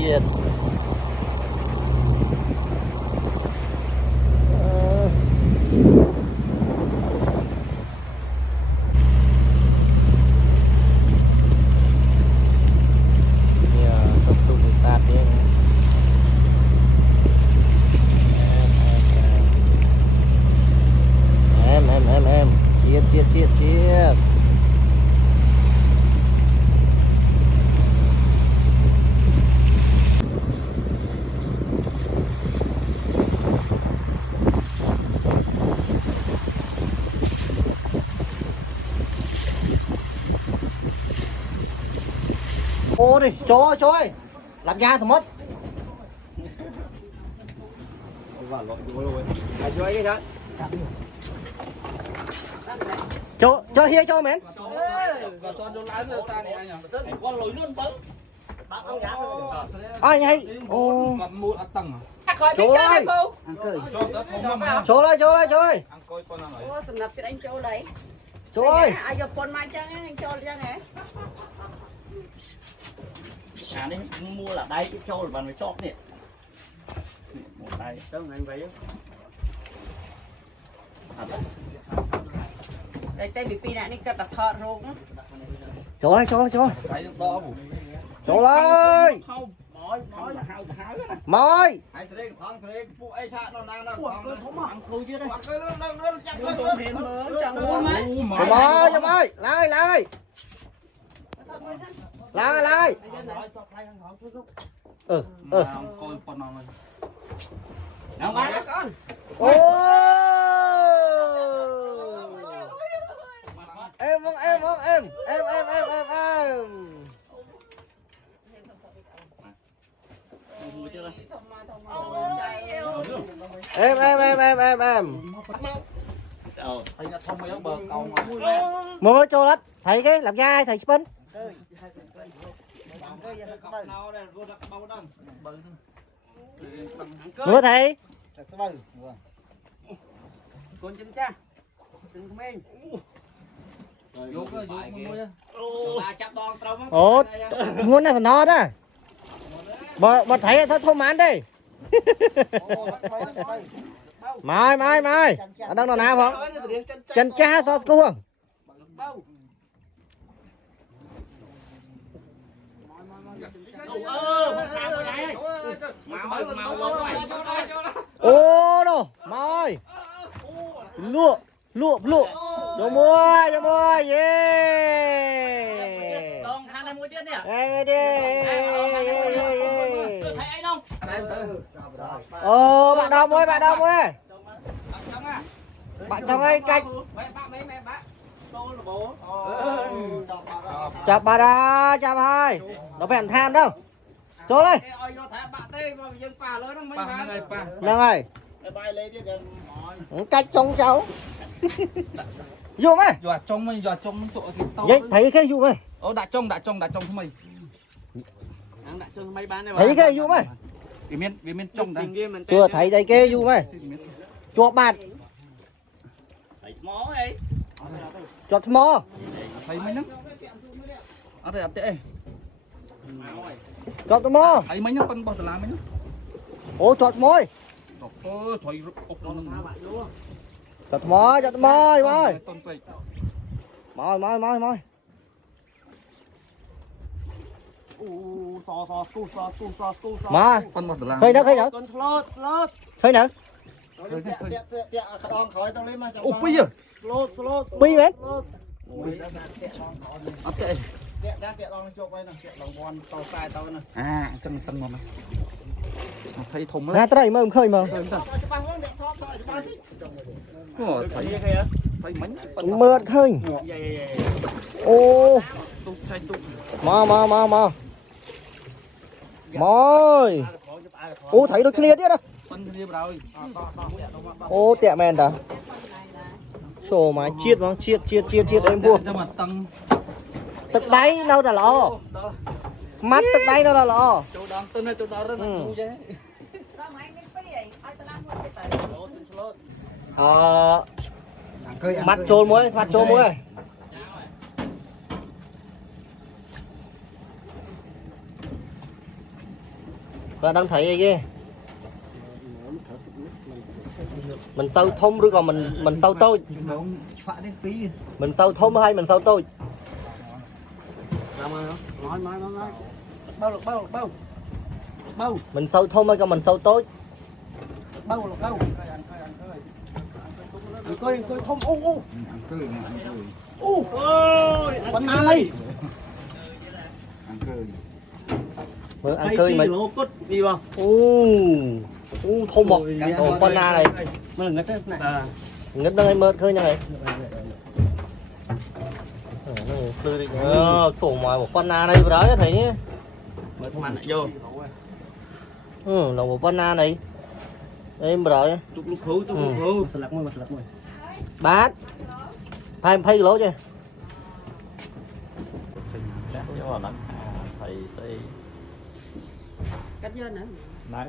chiên tập trung người ta đi em chiên ô đi cho ơi làm ra thôi mất cho hia cho mến ai hay ô chỗ ơi chỗ ơi ô sầm nập cho anh châu đấy chỗ ơi ai cho con mai chăng anh châu chăng hả đấy mua là đáy cái trâu là bạn phải chót nè một tay đâu anh vậy đây tay bị pi nãy đi cắt đặt thợ rồi chỗ ơi mời hai thằng thằng phụ ai cha nó đang không ăn thôi chứ đấy cho mời lại coi con nào nào ba con ô em thấy nó thông mấy bờ cầu mới cho lắm thấy cái làm gai thầy Spin vừa thầy con chim cha chim của mình ồ muốn là nó đó bờ thấy thôi mán đi mai ở đâu nào không chân cha sao cuồng ô đâu mai lụa cho mua yeah Đông thằng này mua chết nè. em đi Thấy anh không? bạn đâu ơi bạn trong ấy cách chào bà đa chào hai nó bèn than đâu Cho đây. Ôi vô thả bạ tê mà dân bà lớn nó mới ba bán. này ba Nè ơi. Cái bay lấy chứ kìa. Cách trong cháu. Vô mày. giờ trong chỗ cái tàu Vậy thấy cái vô mày. đã trong thôi mày Ăn đã cho mấy bán này Thấy cái vô mày. vì miền trong đây Chưa thấy đây cái vô mày. Cho bạn. Thấy mó ấy. Cho mò. thấy mấy nhá ở đây tệ Cho mò. thấy mấy nhá con bao giờ làm mấy nhá Ô chọt môi. ôi trời ốc Chọt mò môi. tôn cây Môi. Mà. con bao giờ làm Khơi nữa. con slot Khơi nữa. Tiện đòn khói tao lấy mà trong ốc bây giờ slot Pi mến. ở tệ tiện đòn chụp quay nè, tiện đòn bon tao sai tao nè. chân mà thấy thùng Nè tới đây mà khơi mà. thấy mấy Mượt khơi. Ô. tu chay tu Mò. Môi. Ô thấy được clear chứ đó. phân đi rồi Ô tẹo men ta. Sổ mà chiết em vua. cho mặt tăng Tức đáy đâu là lọ. Mắt tức đáy đâu là lọ. chỗ đó tên này chỗ đó rất là ngu chứ Mắt trôn muối. Bạn đang thấy gì kia? Mình tao thông rồi còn mình tao tôi. Mình tao thông hay mình tao tôi? bao Mình tao thông hay còn mình tao tôi? bao coi thông Ôi, con ăn đi Vừa ăn cơi mình. đi vào Thông một. Ồ con na này. mà ngất này Ngất đang mơ khơi như này. Cổ ngoài một con na đây vào đó thấy nhé. mở thằng ăn vô Là một con na này. Đây vào đó. tục lúc hú Bát. Phay lỗ chứ. thầy xây cắt dưa nữa đấy